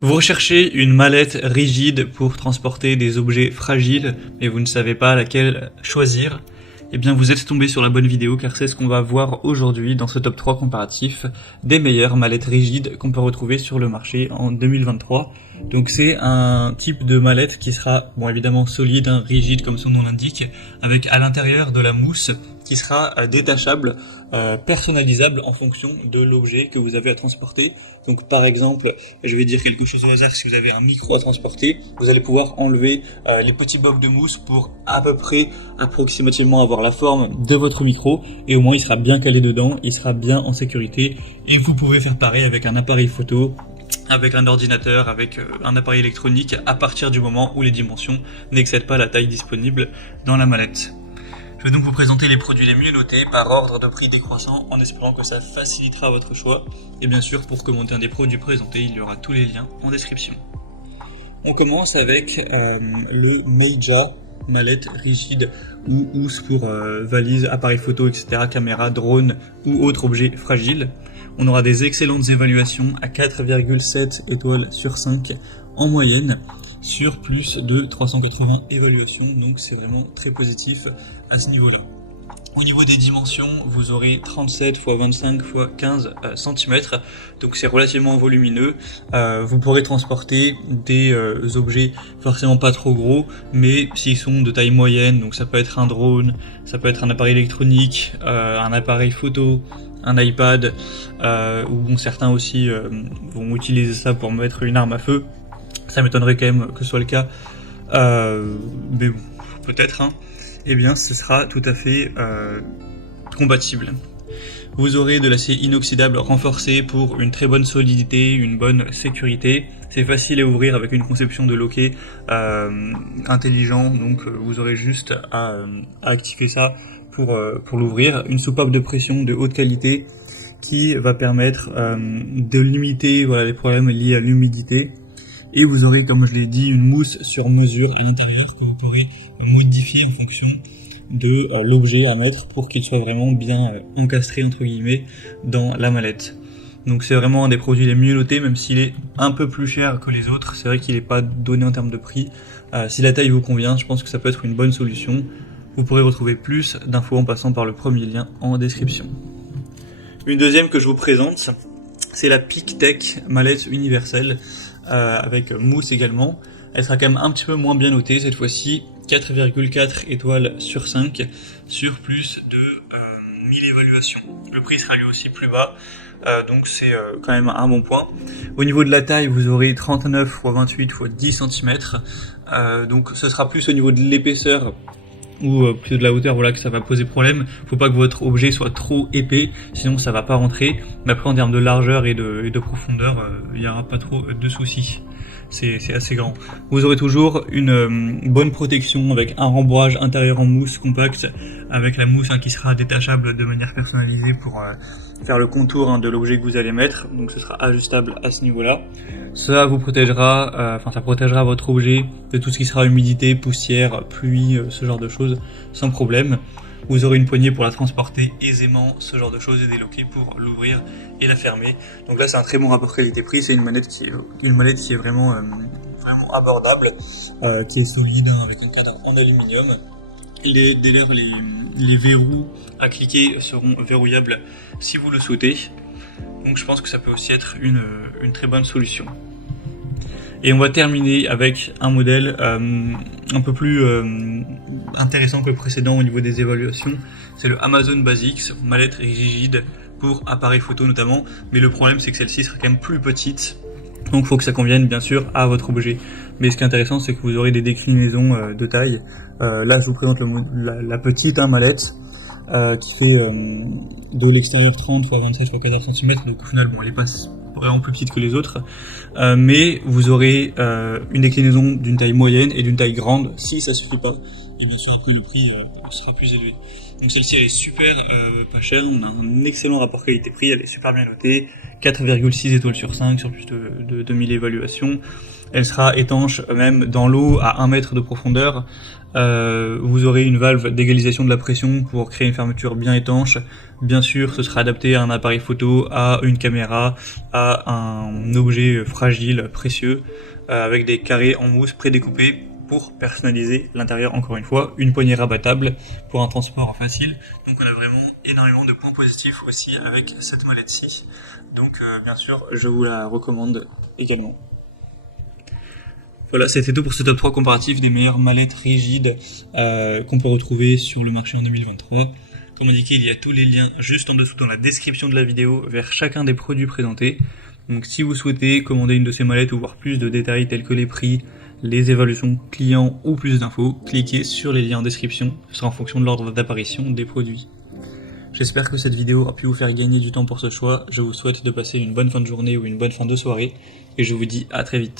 Vous recherchez une mallette rigide pour transporter des objets fragiles, mais vous ne savez pas laquelle choisir? Eh bien, vous êtes tombé sur la bonne vidéo car c'est ce qu'on va voir aujourd'hui dans ce top 3 comparatif des meilleures mallettes rigides qu'on peut retrouver sur le marché en 2023. Donc c'est un type de mallette qui sera, bon évidemment solide, rigide comme son nom l'indique, avec à l'intérieur de la mousse qui sera détachable, personnalisable en fonction de l'objet que vous avez à transporter. Donc par exemple, je vais dire quelque chose au hasard, si vous avez un micro à transporter, vous allez pouvoir enlever les petits blocs de mousse pour à peu près approximativement avoir la forme de votre micro, et au moins il sera bien calé dedans, il sera bien en sécurité, et vous pouvez faire pareil avec un appareil photo, avec un ordinateur, avec un appareil électronique, à partir du moment où les dimensions n'excèdent pas la taille disponible dans la mallette. Je vais donc vous présenter les produits les mieux notés par ordre de prix décroissant, en espérant que ça facilitera votre choix. Et bien sûr, pour commenter un des produits présentés, il y aura tous les liens en description. On commence avec le Meija mallette rigide ou housse pour valise, appareil photo, etc., caméra, drone ou autre objet fragile. On aura des excellentes évaluations à 4,7 étoiles sur 5 en moyenne, sur plus de 380 évaluations, donc c'est vraiment très positif à ce niveau-là. Au niveau des dimensions, vous aurez 37 x 25 x 15 cm, donc c'est relativement volumineux. Vous pourrez transporter des objets forcément pas trop gros, mais s'ils sont de taille moyenne, donc ça peut être un drone, ça peut être un appareil électronique, un appareil photo, un iPad, ou bon, certains aussi vont utiliser ça pour mettre une arme à feu. Ça m'étonnerait quand même que ce soit le cas, mais bon, peut-être, hein. Eh bien, ce sera tout à fait compatible. Vous aurez de l'acier inoxydable renforcé pour une très bonne solidité, une bonne sécurité. C'est facile à ouvrir avec une conception de loquet intelligent, donc vous aurez juste à activer ça pour l'ouvrir. Une soupape de pression de haute qualité qui va permettre de limiter les problèmes liés à l'humidité. Et vous aurez, comme je l'ai dit, une mousse sur mesure à l'intérieur que vous pourrez modifier en fonction de l'objet à mettre pour qu'il soit vraiment bien encastré entre guillemets dans la mallette. Donc c'est vraiment un des produits les mieux notés, même s'il est un peu plus cher que les autres. C'est vrai qu'il n'est pas donné en termes de prix. Si la taille vous convient, je pense que ça peut être une bonne solution. Vous pourrez retrouver plus d'infos en passant par le premier lien en description. Une deuxième que je vous présente, c'est la PicTech mallette universelle. Avec mousse également. Elle sera quand même un petit peu moins bien notée cette fois-ci, 4,4 étoiles sur 5 sur plus de 1000 évaluations. Le prix sera lui aussi plus bas, donc c'est quand même un bon point. Au niveau de la taille, vous aurez 39 x 28 x 10 cm, donc ce sera plus au niveau de l'épaisseur ou plutôt de la hauteur, que ça va poser problème. Faut pas que votre objet soit trop épais, sinon ça va pas rentrer. Mais après en termes de largeur et de profondeur, il y aura pas trop de soucis. C'est assez grand. Vous aurez toujours une bonne protection avec un rembourrage intérieur en mousse compact, avec la mousse qui sera détachable de manière personnalisée pour faire le contour de l'objet que vous allez mettre. Donc ce sera ajustable à ce niveau-là. Ça vous protégera, ça protégera votre objet de tout ce qui sera humidité, poussière, pluie, ce genre de choses, sans problème. Vous aurez une poignée pour la transporter aisément, ce genre de choses, et des loquets pour l'ouvrir et la fermer. Donc là, c'est un très bon rapport qualité-prix. C'est une mallette qui est vraiment abordable, qui est solide, avec un cadre en aluminium. D'ailleurs, les verrous à cliquer seront verrouillables si vous le souhaitez. Donc je pense que ça peut aussi être une très bonne solution. Et on va terminer avec un modèle un peu plus intéressant que le précédent au niveau des évaluations. C'est le Amazon Basics, mallette rigide pour appareil photo notamment. Mais le problème, c'est que celle-ci sera quand même plus petite. Donc il faut que ça convienne bien sûr à votre objet. Mais ce qui est intéressant, c'est que vous aurez des déclinaisons de taille. Là, je vous présente la petite mallette qui fait de l'extérieur 30 x 27 x 14 cm. Donc au final, elle est pas vraiment plus petite que les autres, mais vous aurez une déclinaison d'une taille moyenne et d'une taille grande si ça suffit pas, et bien sûr après le prix sera plus élevé. Donc celle-ci elle est super pas chère, on a un excellent rapport qualité-prix, elle est super bien notée, 4,6 étoiles sur 5 sur plus de 2000 évaluations. Elle sera étanche même dans l'eau à 1 mètre de profondeur. Vous aurez une valve d'égalisation de la pression pour créer une fermeture bien étanche. Bien sûr, ce sera adapté à un appareil photo, à une caméra, à un objet fragile, précieux, avec des carrés en mousse prédécoupés pour personnaliser l'intérieur, encore une fois, une poignée rabattable pour un transport facile. Donc on a vraiment énormément de points positifs aussi avec cette molette-ci. Donc bien sûr, je vous la recommande également. Voilà, c'était tout pour ce top 3 comparatif des meilleures mallettes rigides qu'on peut retrouver sur le marché en 2023. Comme indiqué, il y a tous les liens juste en dessous dans la description de la vidéo vers chacun des produits présentés. Donc si vous souhaitez commander une de ces mallettes ou voir plus de détails tels que les prix, les évaluations clients ou plus d'infos, cliquez sur les liens en description, ce sera en fonction de l'ordre d'apparition des produits. J'espère que cette vidéo a pu vous faire gagner du temps pour ce choix, je vous souhaite de passer une bonne fin de journée ou une bonne fin de soirée, et je vous dis à très vite.